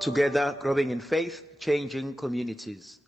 Together, growing in faith, changing communities.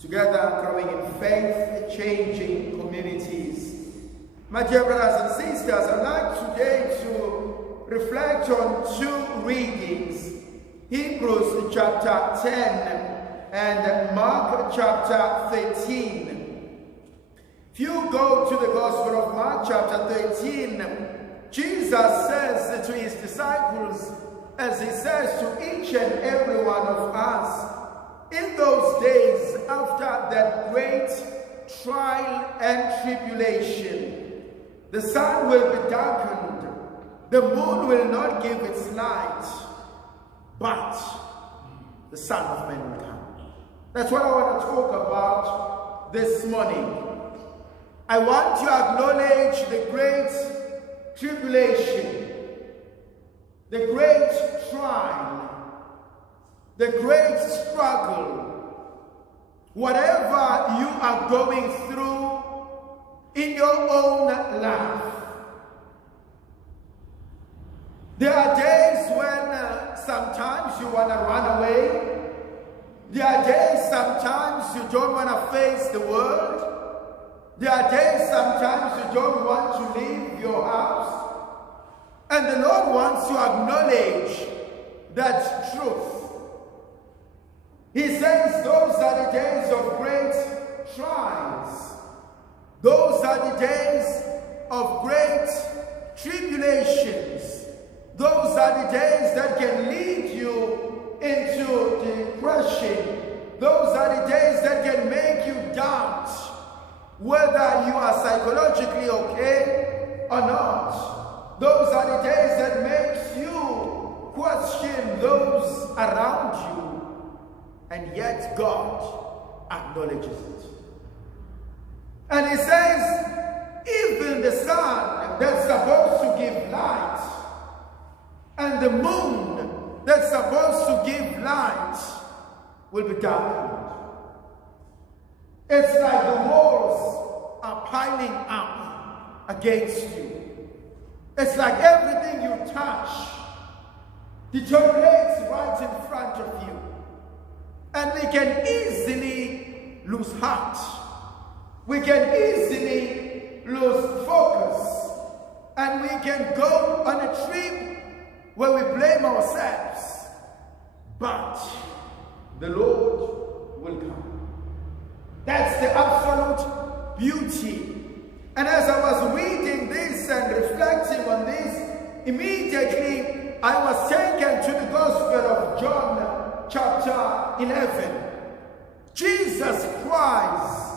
Together, growing in faith, changing communities. My dear brothers and sisters, I'd like today to reflect on two readings. Hebrews chapter 10 and Mark chapter 13. If you go to the Gospel of Mark chapter 13, Jesus says to his disciples, as he says to each and every one of us, in those days after that great trial and tribulation, the sun will be darkened, the moon will not give its light, but the Son of Man will come. That's what I want to talk about this morning. I want to acknowledge the great tribulation, the great trial, the great struggle, whatever you are going through in your own life. There are days when sometimes you want to run away. There are days sometimes you don't want to face the world. There are days sometimes you don't want to leave your house. And the Lord wants to acknowledge that truth. He says those are the days of great trials. Those are the days of great tribulations. Those are the days that can lead you into depression. Those are the days that can make you doubt whether you are psychologically okay or not. Those are the days that make you question those around you. And yet God acknowledges it. And he says, even the sun that's supposed to give light and the moon that's supposed to give light will be darkened. It's like the walls are piling up against you. It's like everything you touch deteriorates right in front of you. And we can easily lose heart. We can easily lose focus. And we can go on a trip where we blame ourselves. But the Lord will come. That's the absolute beauty. And as I was reading this and reflecting on this, immediately I was taken to the Gospel of John chapter 11. Jesus cries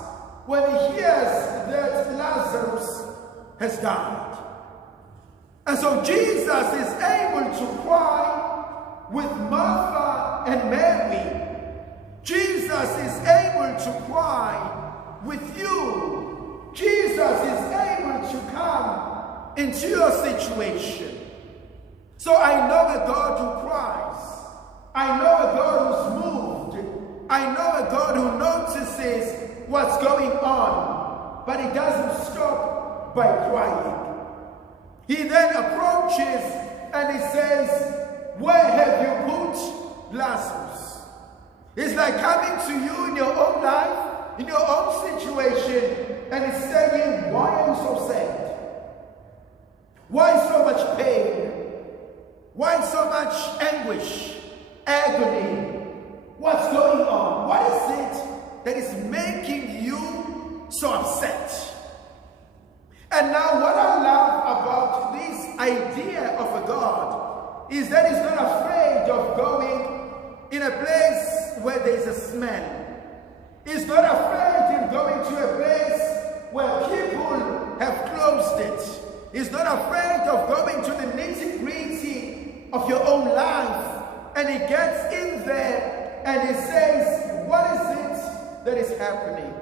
when he hears that Lazarus has died. And so Jesus is able to cry with Martha and Mary. Jesus is able to cry with you. Jesus is able to come into your situation. So I know a God who cries. I know a God who's moved. I know a God who notices what's going on, but he doesn't stop by crying. He then approaches and he says, where have you put Lazarus? It's like coming to you in your own life, in your own situation, and he's saying, why are you so sad? Why so much pain? Why so much anguish? Agony. What's going on? What is it that is making you so upset? And now what I love about this idea of a God is that he's not afraid of going in a place where there is a smell. He's not afraid of going to a place where people have closed it. He's not afraid of going to the nitty-gritty of your own life. And he gets in there and he says, what is it that is happening?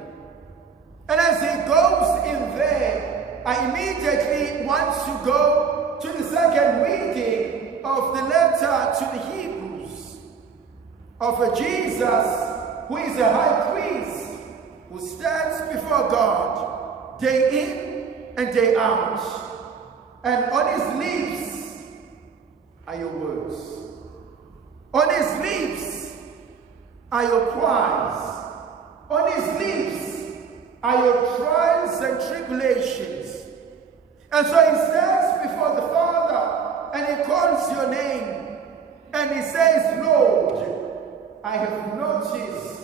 And as he goes in there, I immediately want to go to the second reading of the letter to the Hebrews of a Jesus who is a high priest who stands before God day in and day out. And on his lips are your words. On his lips are your cries. On his lips are your trials and tribulations. And so he stands before the Father and he calls your name. And he says, Lord, I have noticed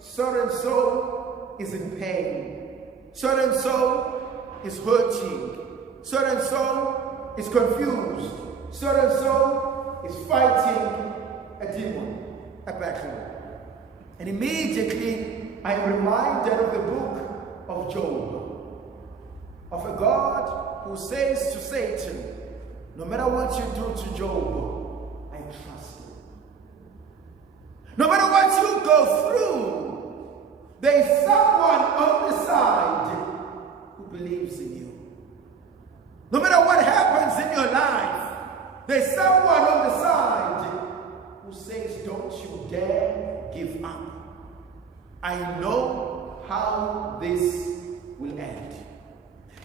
so-and-so is in pain. So-and-so is hurting. So-and-so is confused. So-and-so is fighting a demon, a battle. And immediately I am reminded of the book of Job, of a God who says to Satan, no matter what you do to Job, I trust you. No matter what you go through, there is someone on the side who believes in you. No matter what happens in your life, there's someone on the side who says, don't you dare give up. I know how this will end.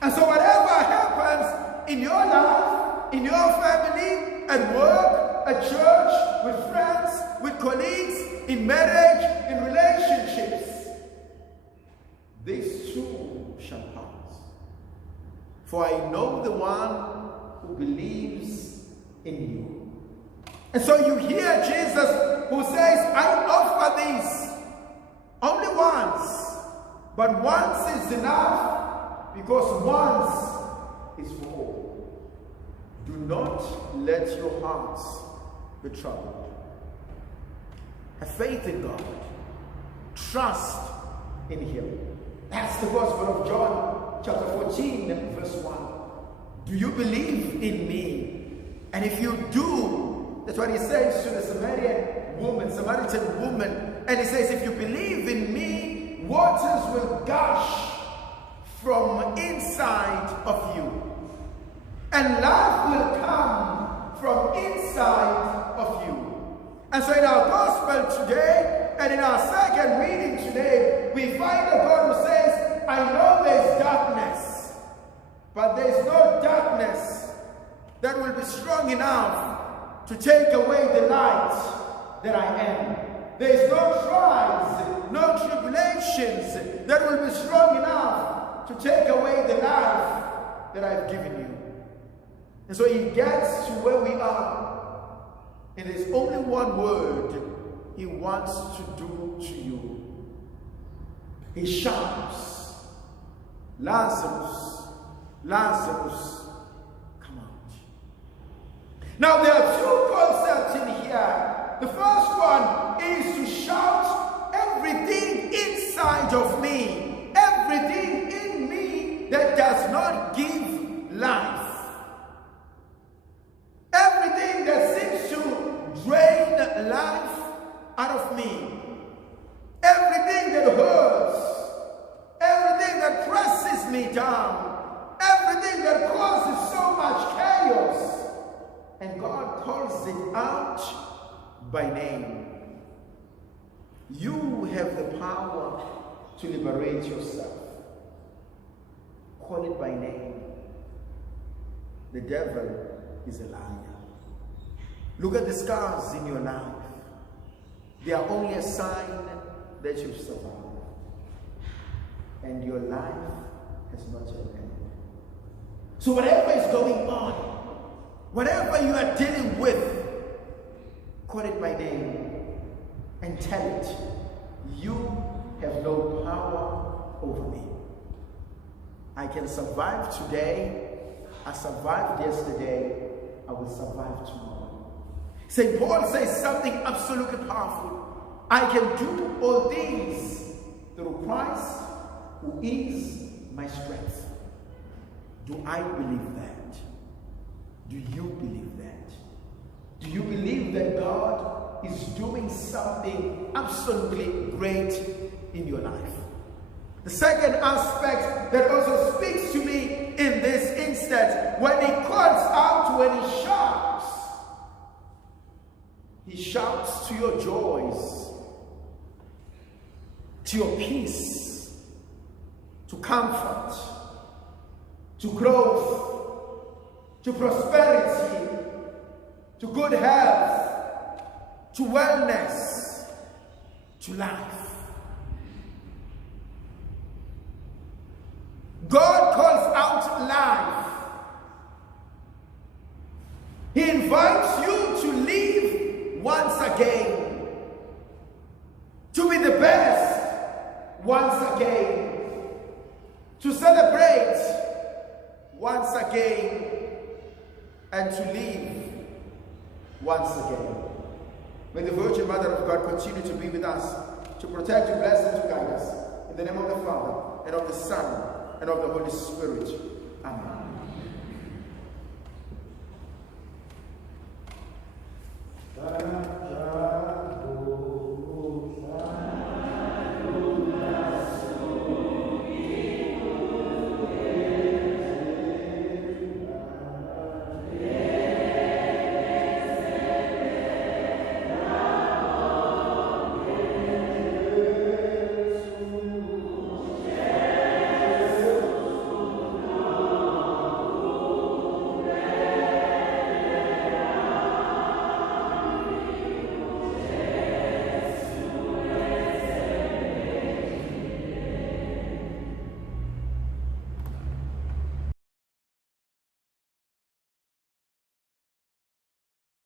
And so whatever happens in your life, in your family, at work, at church, with friends, with colleagues, in marriage, in relationships, this too shall pass. For I know the one who believes in you. And so you hear Jesus who says, I offer this But once is enough, because once is for all. Do not let your hearts be troubled. Have faith in God. Trust in Him. That's the Gospel of John, chapter 14, verse 1. Do you believe in me? And if you do, that's what He says to the Samaritan woman. And He says, if you believe in me, waters will gush from inside of you. And life will come from inside of you. And so in our Gospel today, and in our second reading today, we find a God who says, I know there's darkness, but there's no darkness that will be strong enough to take away the light that I am. There's no trials, no tribulations that will be strong enough to take away the life that I've given you. And so He gets to where we are, and there's only one word He wants to do to you. He shouts, Lazarus, Lazarus, come out. Now there are two concepts in here. The first one is to shout everything inside of me, everything in me that does not give life. Everything that seems to drain life out of me. Everything that hurts. Everything that presses me down. Everything that causes so much chaos. And God calls it out by name. You have the power to liberate yourself. Call it by name. The devil is a liar. Look at the scars in your life. They are only a sign that you've survived. And your life has not yet ended. So whatever is going on, whatever you are dealing with, call it by name and tell it, you have no power over me. I can survive today. I survived yesterday. I will survive tomorrow. St. Paul says something absolutely powerful. I can do all things through Christ who is my strength. Do I believe that? Do you believe that? Do you believe that God is doing something absolutely great in your life? The second aspect that also speaks to me in this instance, when He calls out, when He shouts to your joys, to your peace, to comfort, to growth, to prosperity, to good health, to wellness, to life. God calls out life. He invites you to live once again, to be the best once again, to celebrate once again, and to live once again. May the Virgin Mother of God continue to be with us, to protect, to bless, and to guide us. In the name of the Father, and of the Son, and of the Holy Spirit. Amen.